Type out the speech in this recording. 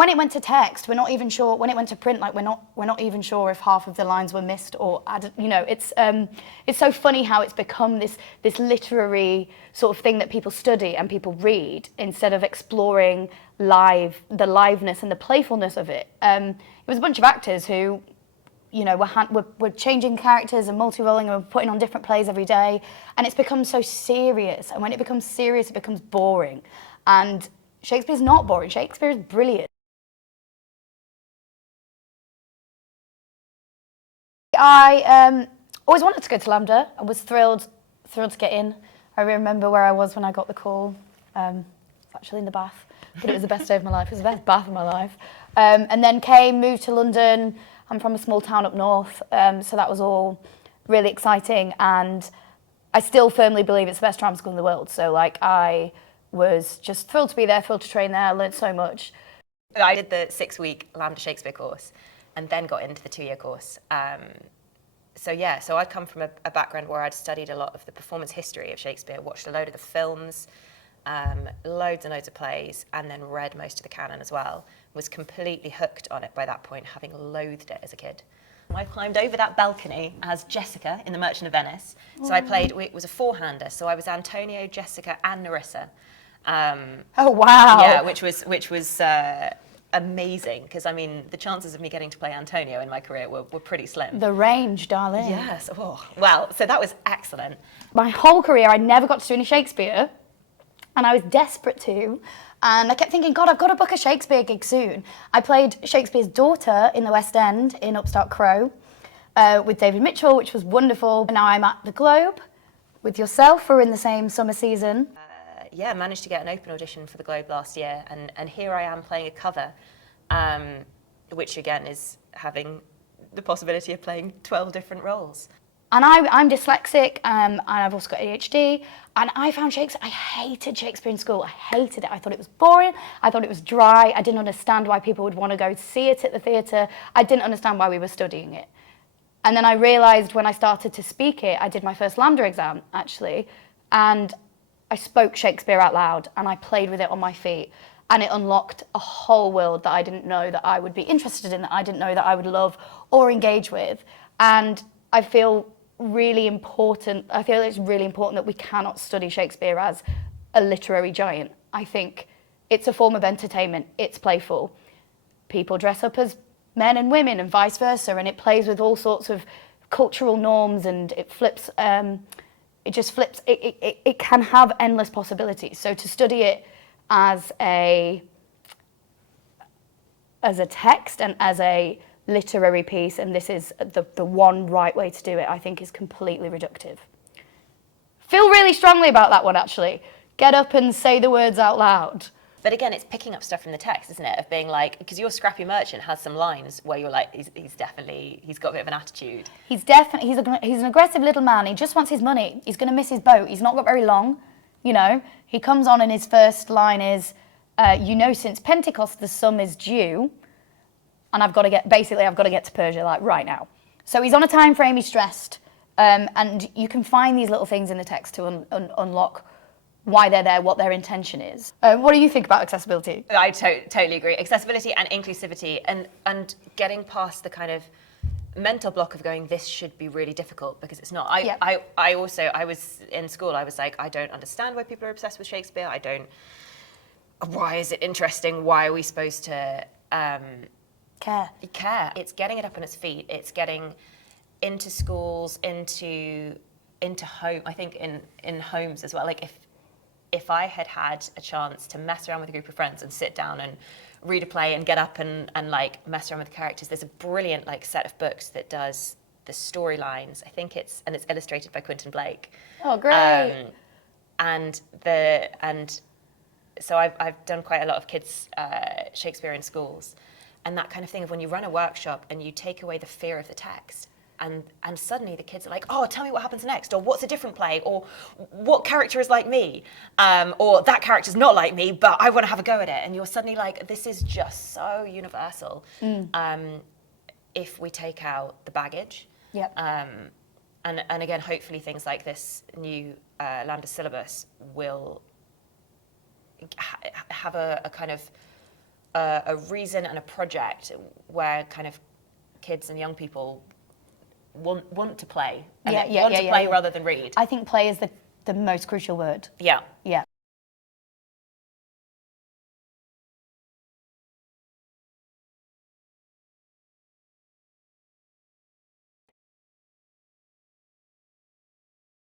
when it went to text, we're not even sure. When it went to print, like we're not even sure if half of the lines were missed or added. You know, it's so funny how it's become this literary sort of thing that people study and people read instead of exploring the liveness and the playfulness of it. It was a bunch of actors who, you know, we're changing characters and multi-rolling and we're putting on different plays every day, and it's become so serious. And when it becomes serious, it becomes boring. And Shakespeare's not boring. Shakespeare is brilliant. I always wanted to go to LAMDA. I was thrilled to get in. I remember where I was when I got the call. Actually in the bath, but it was the best day of my life. It was the best bath of my life. And then moved to London. I'm from a small town up north, so that was all really exciting. And I still firmly believe it's the best drama school in the world. So like I was just thrilled to be there, thrilled to train there. I learned so much. I did the 6-week LAMDA Shakespeare course and then got into the 2-year course. So I'd come from a background where I'd studied a lot of the performance history of Shakespeare, watched a load of the films, loads and loads of plays, and then read most of the canon as well. Was completely hooked on it by that point, having loathed it as a kid. I climbed over that balcony as Jessica in The Merchant of Venice. So I played, it was a four-hander, so I was Antonio, Jessica, and Nerissa. Oh, wow. Yeah, which was amazing, because I mean, the chances of me getting to play Antonio in my career were pretty slim. The range, darling. Yes, oh, well, so that was excellent. My whole career, I never got to do any Shakespeare, and I was desperate to. And I kept thinking, God, I've got to book a Shakespeare gig soon. I played Shakespeare's daughter in the West End in Upstart Crow with David Mitchell, which was wonderful. And now I'm at the Globe with yourself. We're in the same summer season. Yeah, managed to get an open audition for the Globe last year, and here I am playing a cover, which again is having the possibility of playing 12 different roles. And I'm dyslexic, and I've also got ADHD, and I found Shakespeare, I hated Shakespeare in school. I hated it. I thought it was boring. I thought it was dry. I didn't understand why people would want to go see it at the theatre. I didn't understand why we were studying it. And then I realised when I started to speak it, I did my first LAMDA exam, actually, and I spoke Shakespeare out loud, and I played with it on my feet, and it unlocked a whole world that I didn't know that I would be interested in, that I didn't know that I would love or engage with. And I feel really important. I feel it's really important that we cannot study Shakespeare as a literary giant. I think it's a form of entertainment. It's playful. People dress up as men and women and vice versa, and it plays with all sorts of cultural norms, and it flips. It just flips. It can have endless possibilities. So to study it as a text and as a literary piece, and this is the one right way to do it, I think is completely reductive. Feel really strongly about that one, actually. Get up and say the words out loud. But again, it's picking up stuff from the text, isn't it? Of being like, because your Scrappy Merchant has some lines where you're like, he's got a bit of an attitude. He's an aggressive little man. He just wants his money. He's going to miss his boat. He's not got very long, you know. He comes on and his first line is, you know, since Pentecost the sum is due, and I've got to get to Persia like right now. So he's on a time frame. He's stressed, and you can find these little things in the text to unlock why they're there, what their intention is. What do you think about accessibility? I totally agree. Accessibility and inclusivity, and getting past the kind of mental block of going, this should be really difficult, because it's not. I was in school, I was like, I don't understand why people are obsessed with Shakespeare. Why is it interesting? Why are we supposed to care? It's getting it up on its feet. It's getting into schools, into home. I think in homes as well. Like if I had had a chance to mess around with a group of friends and sit down and read a play and get up and like mess around with the characters, there's a brilliant like set of books that does the storylines. I think it's illustrated by Quentin Blake. Oh, great! So I've done quite a lot of kids Shakespeare in schools, and that kind of thing of when you run a workshop and you take away the fear of the text. And suddenly the kids are like, oh, tell me what happens next, or what's a different play, or what character is like me, or that character's not like me, but I want to have a go at it. And you're suddenly like, this is just so universal. If we take out the baggage. Yep. And again, hopefully things like this new LAMDA syllabus will have a kind of a reason and a project where kind of kids and young people want to play and want to play rather than read. I think play is the most crucial word. Yeah. Yeah.